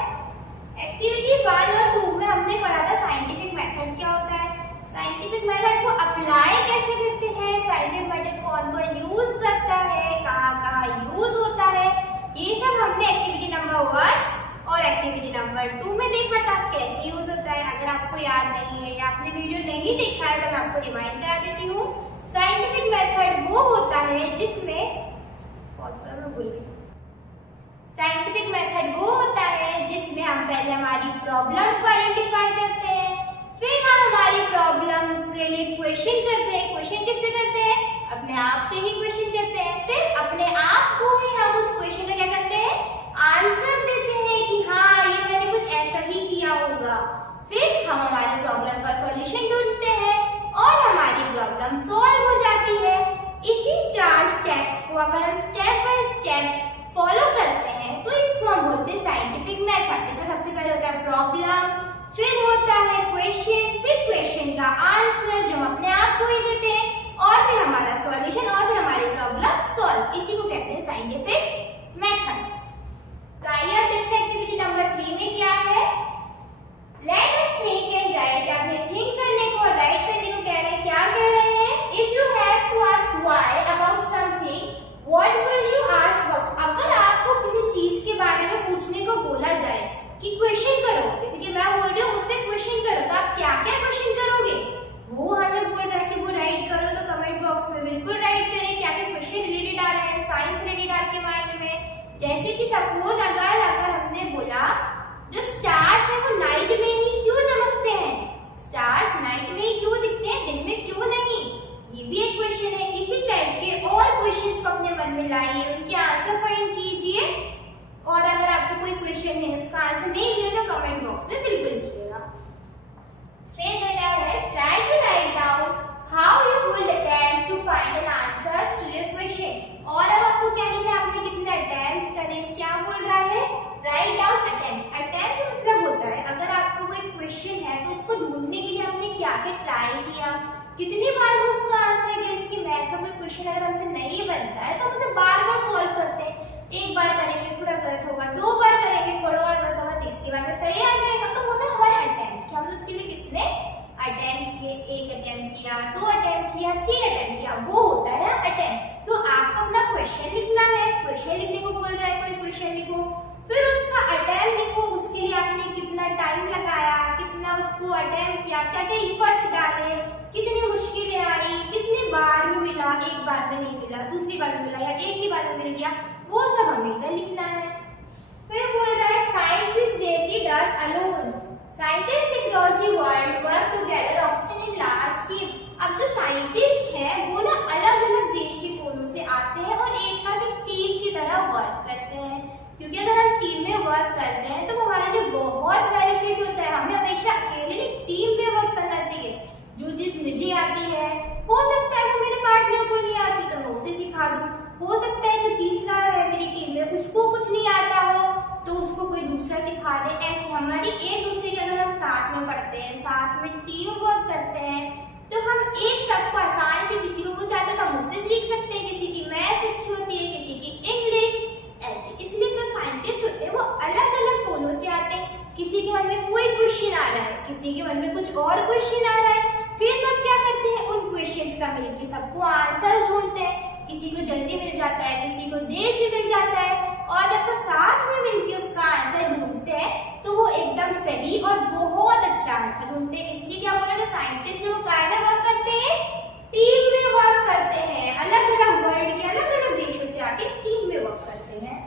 एक्टिविटी 1 और 2 में हमने पढ़ा था साइंटिफिक मेथड क्या होता है, साइंटिफिक मेथड को अप्लाई कैसे करते हैं, साइंटिफिक मेथड कौन कौन यूज करता है, कहाँ कहाँ यूज होता है, ये सब हमने एक्टिविटी नंबर 1 और एक्टिविटी नंबर 2 में देखा था कैसे यूज होता है। अगर आपको याद नहीं है या आपने वीडियो नहीं देखा है तो मैं आपको रिमाइंड करा देती हूँ। साइंटिफिक मेथड वो होता है जिसमें, पॉज कर, मैं भूल गई। साइंटिफिक मेथड वो होता है जिसमें हम पहले हमारी प्रॉब्लम को आइडेंटिफाई करते हैं, फिर हम हमारी प्रॉब्लम के लिए क्वेश्चन करते हैं। क्वेश्चन किससे करते हैं? अपने आप से ही क्वेश्चन करते हैं। फिर अपने आप को ही हम उस क्वेश्चन का क्या करते हैं? आंसर देते हैं कि हाँ ये मैंने कुछ ऐसा ही किया होगा। फिर हम हमारी प्रॉब्लम का सॉल्यूशन ढूंढते हैं और हमारी प्रॉब्लम सॉल्व हो जाती है। इसी 4 स्टेप्स को अगर हम स्टेप बाय स्टेप फॉलो करते हैं तो इसको हम बोलते हैं साइंटिफिक मेथड। इसमें सबसे पहले होता है प्रॉब्लम, फिर होता है क्वेश्चन, फिर क्वेश्चन का आंसर जो हम अपने आप को ही देते हैं, और फिर हमारा राइट करें क्या क्या क्वेश्चन रिलेटेड आ रहे हैं साइंस रिलेटेड आपके माइंड में। जैसे कि सपोज अगर हमने बोला जो स्टार्स है वो नाइट में ही क्यों चमकते हैं, स्टार्स नाइट में ही क्यों दिखते हैं, दिन में क्यों नहीं, ये भी एक क्वेश्चन है। इसी टाइप के और क्वेश्चंस को अपने मन में लाइए, उनके आंसर फाइंड कीजिए, और अगर आपको कोई क्वेश्चन है उसका आंसर नहीं मिले तो कमेंट बॉक्स में बिल्कुल लिखिएगा। फिर कहता है try to write down how you would attempt to find an answers to your question. और अब आपको क्या लिखना है, आपने कितना अटेम्प्ट करें, क्या बोल रहा है, राइट डाउन अटेम्प्ट। अटेम्प्ट मतलब होता है अगर आपको कोई क्वेश्चन है तो उसको ढूंढने के लिए आपने क्या क्या ट्राई किया, कितनी बार वो उसका आंसर गेस कि मैं ऐसा कोई क्वेश्चन अगर हमसे नहीं बनता है तो हम उसे बार बार सॉल्व करते हैं। एक बार करेंगे थोड़ा गलत होगा, दो बार करेंगे थोड़ा और गलत होगा, तीसरी बार में सही आ जाएगा। तो होता है हमारा अटेम्प्ट कि हमने उसके लिए कितने अटेम्प्ट किए, एक अटेम्प्ट किया, दो अटेम्प्ट किया, तीन अटेम्प्ट किया, वो होता है अटेम्प्ट। तो आपको अपना क्वेश्चन लिखना है, क्वेश्चन लिखने को बोल रहा है कोई क्वेश्चन लिखो, फिर उसका अटेम्प्ट लिखो, उसके लिए आपने कितना टाइम लगाया, कितना उसको अटेम्प्ट किया, क्या क्या एफर्ट्स डाले, कितनी मुश्किलें आई, कितनी बार में मिला, एक बार में नहीं मिला, दूसरी बार में मिला या एक ही बार में मिल गया, वो सब हमें इधर लिखना है। फिर बोल रहा है science is rarely done alone, scientist across the world work together often in large team. अब जो साइंटिस्ट हैं वो ना अलग अलग देश के कोनों से आते हैं और एक साथ एक टीम की तरह वर्क करते हैं, क्योंकि अगर हम टीम में वर्क करते हैं तो हमारे लिए बहुत बेनिफिट होता है। हमें हमेशा अकेले नहीं टीम में वर्क करना चाहिए। जो चीज मुझे आती है हो सकता है वो मेरे पार्टनर को नहीं आती तो मैं उसे सिखा दूं, हो सकता है जो तीसरा है मेरी टीम में उसको कुछ नहीं आता हो तो उसको कोई दूसरा सिखा दे। ऐसे हमारी एक दूसरे के अगर हम साथ में पढ़ते हैं, साथ में टीम वर्क करते हैं तो हम एक सबको आसान से, किसी को कुछ आता है तो हम उससे सीख सकते हैं, किसी की मैथ्स अच्छी होती है, किसी की इंग्लिश, ऐसे। इसलिए जो साइंटिस्ट होते हैं वो अलग अलग कोनों से आते हैं। किसी के मन में कोई क्वेश्चन आ रहा है, किसी के मन में कुछ और क्वेश्चन आ रहा है, फिर सब क्या करते हैं उन क्वेश्चंस का मिलके सबको आंसर ढूंढते हैं। किसी को जल्दी मिल जाता है, किसी को देर से मिल जाता है, और जब सब साथ में मिलके उसका आंसर ढूंढते हैं तो वो एकदम सही और बहुत अच्छा आंसर ढूंढते हैं। इसलिए क्या बोला, जो साइंटिस्ट वो काय में वर्क करते हैं, टीम में वर्क करते हैं, अलग अलग वर्ल्ड के अलग अलग देशों से आके टीम में वर्क करते हैं।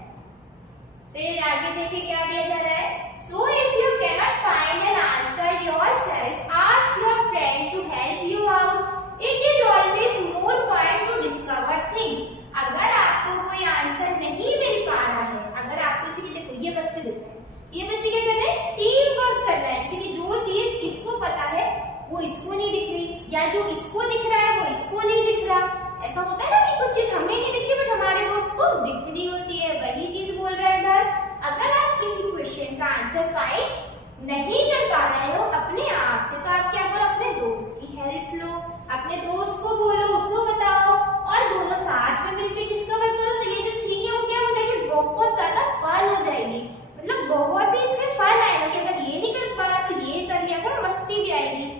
फिर आगे देखिए क्या दिया जा रहा है, so if you cannot find an answer yourself ask your friend to help you out, it is always more fun to discover things. अगर आपको कोई आंसर नहीं मिल पा रहा है, अगर आपको इसी के देखो ये बच्चे देख रहे हैं, ये बच्चे क्या कर रहे हैं, टीम वर्क कर रहे हैं। इसी की जो चीज इसको पता है वो इसको नहीं दिख रही, या जो इसको दिख रहा है वो इसको नहीं दिख रहा। ऐसा होता है ना कि कुछ चीज हमें नहीं दिखती बट हमारे दोस्त को दिख रही होती है, वही चीज बोल रहा है इधर। अगर आप किसी क्वेश्चन का आंसर फाइंड नहीं कर पा रहे हो अपने आप से तो आप क्या करो, अपने दोस्त की हेल्प लो, अपने दोस्त को बोलो, उसको बताओ और दोनों साथ में मिलकर डिस्कवर करो। तो ये जो थिंग है वो क्या हो जाएगी, बहुत ज्यादा फन हो जाएगी, मतलब बहुत ही इसमें फन आएगा कि अगर ये नहीं कर पा रहा तो ये कर लिया कर, मस्ती भी आएगी।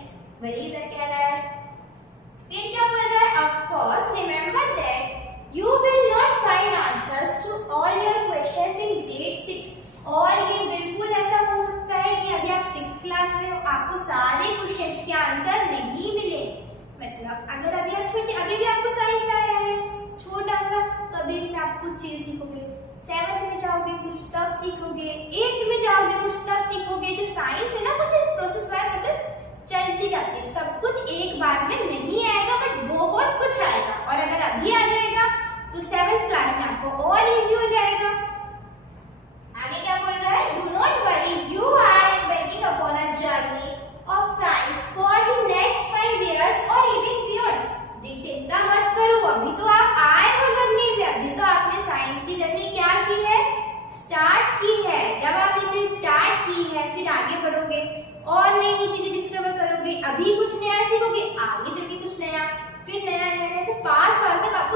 वही इधर कह रहा है। फिर क्या बोल रहा है, of course remember that you will not find answers to all your questions in grade 6। और ये बिल्कुल ऐसा हो सकता है कि अभी आप 6th क्लास में हो, आपको सारे क्वेश्चंस के आंसर नहीं मिले। मतलब अगर अभी आप छोटे, अभी भी आपको साइंस आया है छोटा सा, तो अभी इसमें आप कुछ चीज सीखोगे, 7th में जाओगे कुछ तब सीखोगे, 8th में जाओगे कुछ तब सीखोगे। जो साइंस है ना वो सिर्फ प्रोसेस बाय प्रोसेस चलती जाती है, सब कुछ एक बार में नहीं आएगा बट बहुत कुछ आएगा। और अगर अभी आ जाएगा तो 7th क्लास में आपको और इजी हो जाएगा। आगे क्या बोल रहा है, do not worry, you are embarking upon a journey of science for the next 5 years or even beyond। चिंता मत करो, अभी तो आप आए हो जर्नी में, अभी तो आपने साइंस की जर्नी क्या की है, स्टार्ट की है। जब आप इसे स्टार्ट की है फिर आगे बढ़ोगे और नई नई चीजें डिस्कवर करोगे, अभी कुछ नया सीखोगे, आगे चल के कुछ नया, फिर नया नया, ऐसे 5 साल तक आपको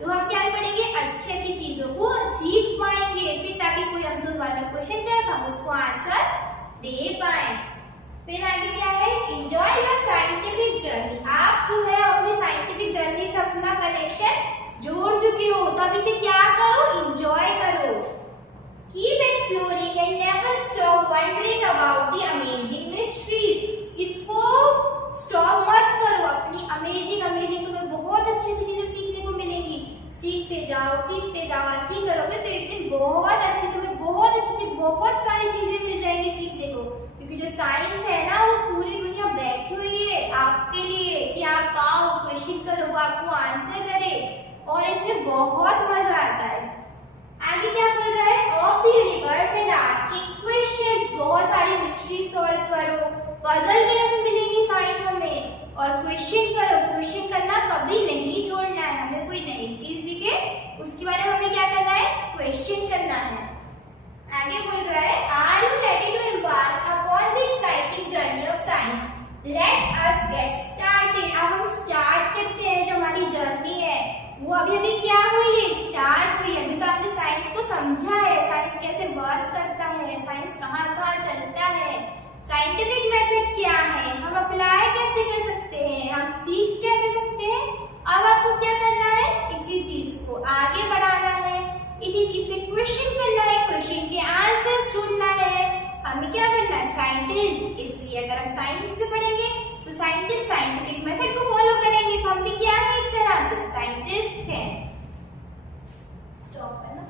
तो हम क्या पढ़ेंगे, अच्छी अच्छी चीजों को सीख पाएंगे, फिर ताकि कोई हमसे उस बारे में क्वेश्चन करे तो हम उसको आंसर दे पाए। फिर आगे क्या है, एंजॉय योर साइंटिफिक जर्नी। आप जो है अपनी साइंटिफिक जर्नी से अपना कनेक्शन जोड़ चुके हो, तो अब इसे क्या करो, एंजॉय करो। Keep exploring and never stop wondering about the amazing mysteries. इसको स्टॉप मत करो, अपनी अमेजिंग तुम्हें बहुत अच्छी अच्छी चीजें सीखने को मिलेंगी। सीखते जाओ, ऐसे ही करोगे तो एक दिन बहुत अच्छी, तुम्हें बहुत अच्छी बहुत सारी चीजें मिल जाएंगी सीखने को। क्योंकि जो साइंस है ना, वो पूरी दुनिया बैठी हुई है आपके लिए कि आप आओ, क्वेश्चन करो, वो आपको आंसर करे, और इसमें बहुत मजा आता है। आगे क्या कर रहा है, of the universe and asking questions. बहुत सारी मिस्ट्री सॉल्व करो, पजल के जैसे मिलेंगी साइंस हमें, और क्वेश्चन करो। क्वेश्चन करना कभी नहीं छोड़ना है, हमें कोई नई चीज दिखे उसके बारे में हमें क्या करना है, क्वेश्चन करना है। आगे बोल रहा है, are you ready to embark upon the exciting journey of science, let us get started. अब हम स्टार्ट करते हैं, जो हमारी जर्नी है वो अभी क्या हुई है, स्टार्ट हुई है। अभी तो आपने साइंस को समझा है, साइंस कैसे वर्क करता है, साइंस कहाँ कहाँ चलता है, साइंटिफिक मेथड क्या है, हम अप्लाई कैसे कर सकते हैं, हम सीख कैसे सकते हैं। अब आपको क्या करना है, इसी चीज को आगे बढ़ाना है, इसी चीज से क्वेश्चन करना है, क्वेश्चन के आंसर ढूंढना है। हमें क्या करना है, साइंटिस्ट। इसलिए अगर हम साइंस से पढ़ेंगे तो साइंटिस्ट साइंटिफिक मेथड को फॉलो करेंगे, तो हम भी क्या है, एक तरह से साइंटिस्ट हैं। स्टॉप करना।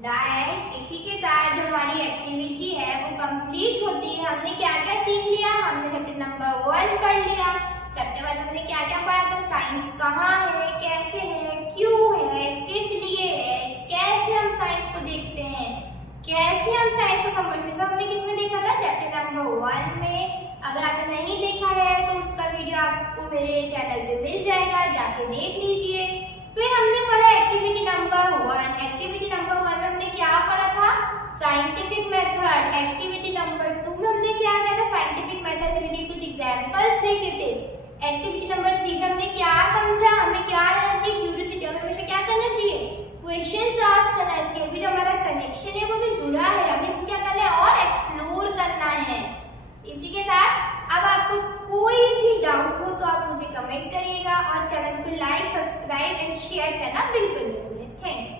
गाइस, इसी के साथ जो हमारी एक्टिविटी है वो कंप्लीट होती है। हमने क्या क्या सीख लिया, हमने चैप्टर नंबर 1 पढ़ लिया। चैप्टर 1 में हमने क्या क्या पढ़ा था, साइंस कहाँ है, कैसे है, क्यों है, किस लिए है, कैसे हम साइंस को देखते हैं, कैसे हम साइंस को समझते हैं। हमने किस में देखा था, चैप्टर नंबर 1 में। अगर आपने नहीं देखा है तो उसका वीडियो आपको मेरे चैनल पे मिल जाएगा, जाके देख लीजिए। फिर हमने पढ़ा एक्टिविटी नंबर 1। एक्टिविटी नंबर 1 में हमने क्या पढ़ा था, साइंटिफिक मेथड। एक्टिविटी नंबर 2 में हमने क्या किया था, साइंटिफिक मेथड से रिलेटेड कुछ एग्जांपल्स देखे थे। एक्टिविटी नंबर 3 में हमने क्या समझा, हमें क्या रहना चाहिए, क्यूरियोसिटी, हमें हमेशा क्या करना चाहिए, क्वेश्चंस आस्क करना चाहिए। अभी जो हमारा कनेक्शन है वो भी जुड़ा है, हमें इसको क्या करना है, और एक्सप्लोर करना है। इसी के साथ अब आपको कोई भी डाउट हो तो आप मुझे कमेंट करिएगा, और चैनल को लाइक, सब्सक्राइब एंड शेयर करना बिल्कुल नहीं भूलें। Thank you.